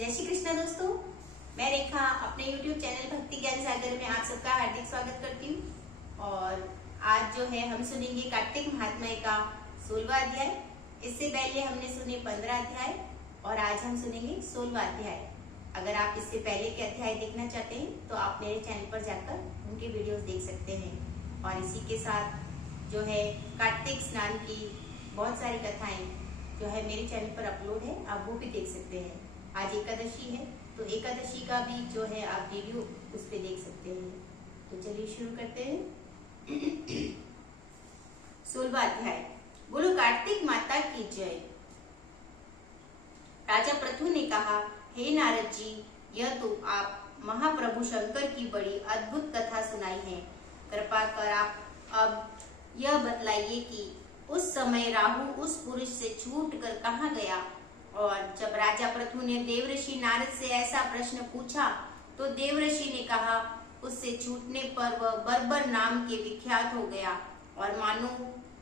जय श्री कृष्ण दोस्तों, मैं रेखा अपने YouTube चैनल भक्ति ज्ञान सागर में आप सबका हार्दिक स्वागत करती हूँ। और आज जो है हम सुनेंगे कार्तिक महात्म्य का 16वां अध्याय। इससे पहले हमने सुने 15 अध्याय और आज हम सुनेंगे 16वां अध्याय। अगर आप इससे पहले के अध्याय देखना चाहते हैं तो आप मेरे चैनल पर जाकर उनके वीडियोस देख सकते हैं। और इसी के साथ जो है कार्तिक स्नान की बहुत सारी कथाएं जो है मेरे चैनल पर अपलोड है, आप वो भी देख सकते हैं। आज एकादशी है तो एकादशी का भी जो है आप वीडियो उस पे देख सकते हैं। तो चलिए शुरू करते हैं। 16वां अध्याय। बोलो कार्तिक माता की जय। राजा पृथु ने कहा, हे नारद जी, यह तो आप महाप्रभु शंकर की बड़ी अद्भुत कथा सुनाई है। कृपा कर आप अब यह बतलाइए कि उस समय राहु उस पुरुष से छूट कर कहाँ गया। और जब राजा पृथु ने देवऋषि नारद से ऐसा प्रश्न पूछा तो देवऋषि ने कहा, उससे छूटने पर वह बर्बर नाम के विख्यात हो गया और मानो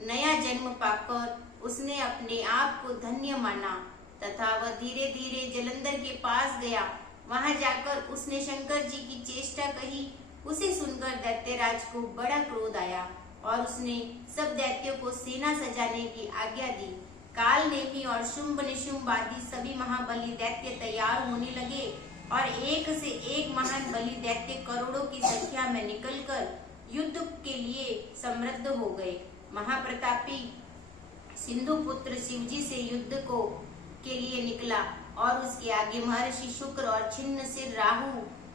नया जन्म पाकर उसने अपने आप को धन्य माना तथा वह धीरे धीरे जलंधर के पास गया। वहां जाकर उसने शंकर जी की चेष्टा कही। उसे सुनकर दैत्यराज को बड़ा क्रोध आया और उसने सब दैत्यों को सेना सजाने की आज्ञा दी। काल नेमी और शुंभ निशुंभ आदि सभी महाबली दैत्य तैयार होने लगे और एक से एक महान बली दैत्य करोड़ों की संख्या में निकलकर युद्ध के लिए समृद्ध हो गए। महाप्रतापी सिंधु पुत्र शिवजी से युद्ध के लिए निकला और उसके आगे महर्षि शुक्र और छिन्न सिर राहु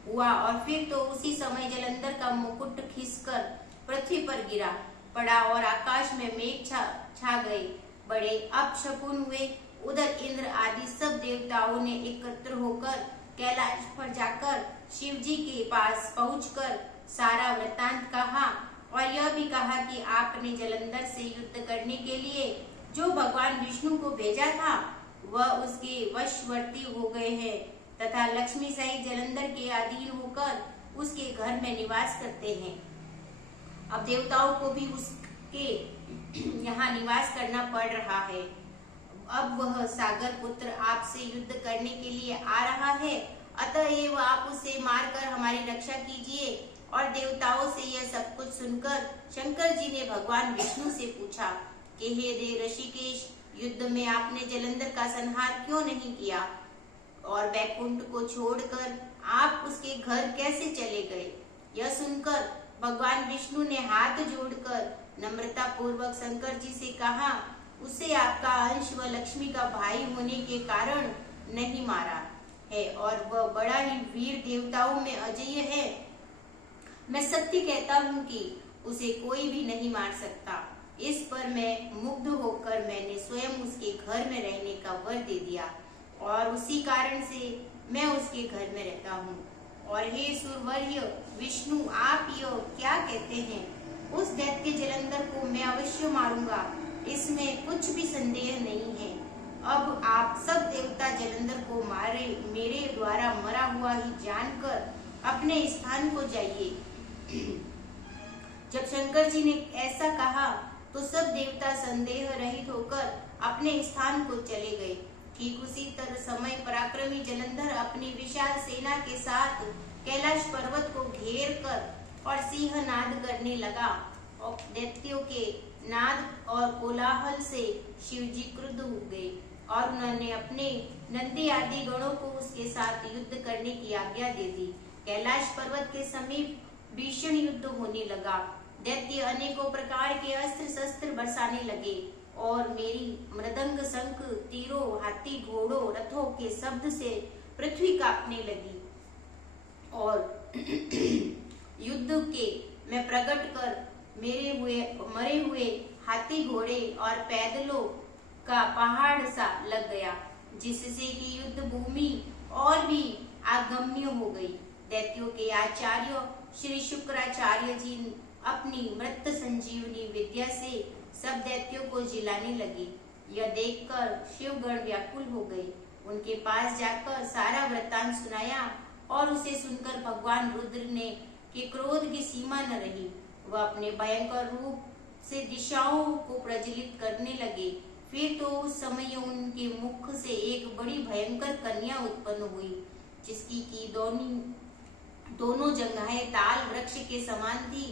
हुआ और फिर तो उसी समय जलंधर का मुकुट खिसकर पृथ्वी पर गिरा पड़ा और आकाश में मेघ छा गए। बड़े अपशकुन हुए। उधर इंद्र आदि सब देवताओं ने एकत्र होकर कैलाश पर जाकर शिव जी के पास पहुंचकर सारा वृत्तांत कहा और यह भी कहा कि आपने जलंधर से युद्ध करने के लिए जो भगवान विष्णु को भेजा था वह उसके वशवर्ती हो गए हैं तथा लक्ष्मी सहित जलंधर के अधीन होकर उसके घर में निवास करते हैं। अब देवताओं को भी उसके यहाँ निवास करना पड़ रहा है। अब वह सागर पुत्र आपसे युद्ध करने के लिए आ रहा है, अतएव आप उसे मारकर हमारी रक्षा कीजिए। और देवताओं से यह सब कुछ सुनकर शंकर जी ने भगवान विष्णु से पूछा कि हे देव ऋषिकेश, युद्ध में आपने जलंधर का संहार क्यों नहीं किया और वैकुंठ को छोड़कर आप उसके घर कैसे चले गए। यह सुनकर भगवान विष्णु ने हाथ जोड़कर नम्रता पूर्वक शंकर जी से कहा, उसे आपका अंश व लक्ष्मी का भाई होने के कारण नहीं मारा है और वह बड़ा ही वीर देवताओं में अजय है। मैं सत्य कहता हूँ कि उसे कोई भी नहीं मार सकता। इस पर मैं मुग्ध होकर मैंने स्वयं उसके घर में रहने का वर दे दिया और उसी कारण से मैं उसके घर में रहता हूँ। और हे सुरवर्य विष्णु, आप यह क्या कहते हैं? उस दैत्य जलंधर को मैं अवश्य मारूंगा, इसमें कुछ भी संदेह नहीं है। अब आप सब देवता जलंधर को मारे मेरे द्वारा मरा हुआ ही जानकर अपने स्थान को जाइए। जब शंकर जी ने ऐसा कहा तो सब देवता संदेह रहित होकर अपने स्थान को चले गए। ठीक उसी तरह समय पराक्रमी जलंधर अपनी विशाल सेना के साथ कैलाश पर्वत को घेर कर और सिंह नाद करने लगा और दैत्यों के नाद और कोलाहल से शिवजी क्रुद्ध हो गए और उन्होंने अपने नंदी आदि गणों को उसके साथ युद्ध करने की आज्ञा दे दी। कैलाश पर्वत के समीप भीषण युद्ध होने लगा। दैत्य अनेकों प्रकार के अस्त्र शस्त्र बरसाने लगे और मेरी मृदंग, शंख, तीरों, हाथी, घोड़ों, रथों के शब्द से पृथ्वी कांपने लगी और युद्ध के में प्रकट कर मरे हुए हाथी, घोड़े और पैदलों का पहाड़ सा लग गया, जिससे कि युद्ध भूमि और भी अगम्य हो गई। दैत्यों के आचार्य श्री शुक्राचार्य जी अपनी मृत संजीवनी विद्या से सब दैत्यों को जिलाने लगे। यह देखकर शिवगण व्याकुल हो गए। उनके पास जाकर सारा वृत्तांत सुनाया और उसे सुनकर भगवान रुद्र ने के क्रोध की सीमा न रही। वह अपने भयंकर रूप से दिशाओं को प्रज्वलित करने लगे। फिर तो उस समय उनके मुख से एक बड़ी भयंकर कन्या उत्पन्न हुई, जिसकी की दोनों जंघाएं ताल वृक्ष के समान थी।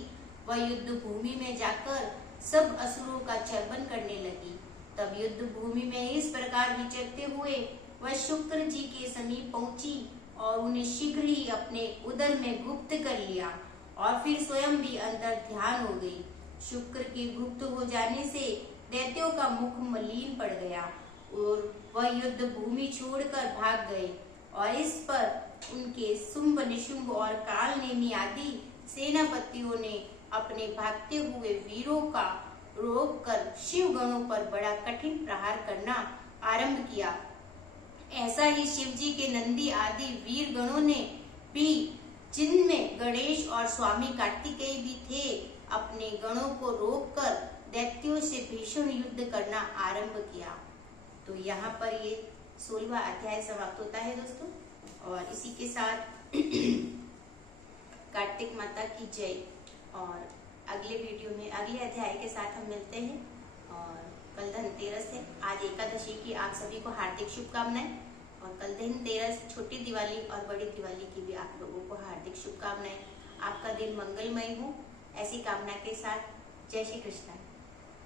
वह युद्ध भूमि में जाकर सब असुरों का चर्वण करने लगी। तब युद्ध भूमि में इस प्रकार विचरते हुए वह शुक्र जी के समीप पहुंची और उन्हें शीघ्र ही अपने उदर में गुप्त कर लिया और फिर स्वयं भी अंतर ध्यान हो गई। शुक्र के गुप्त हो जाने से दैत्यों का मुख मलिन पड़ गया और वह युद्ध भूमि छोड़कर भाग गए और इस पर उनके शुंभ निशुंभ और काल नेमि आदि सेनापतियों ने अपने भागते हुए वीरों का रोककर शिव गणों पर बड़ा कठिन प्रहार करना आरंभ किया। ऐसा ही शिव जी के नंदी आदि वीर गणों ने भी, जिनमें गणेश और स्वामी कार्तिकेय भी थे, अपने गणों को रोककर दैत्यों से भीषण युद्ध करना आरंभ किया। तो यहाँ पर ये 16वां अध्याय समाप्त होता है दोस्तों। और इसी के साथ कार्तिक माता की जय। और अगले वीडियो में अगले अध्याय के साथ हम मिलते हैं। और कल धनतेरस है, आज एकादशी की आप सभी को हार्दिक शुभकामनाएं। और कल धनतेरस, छोटी दिवाली और बड़ी दिवाली की भी आप लोगों को हार्दिक शुभकामनाएं। आपका दिन मंगलमय हो, ऐसी कामना के साथ जय श्री कृष्ण।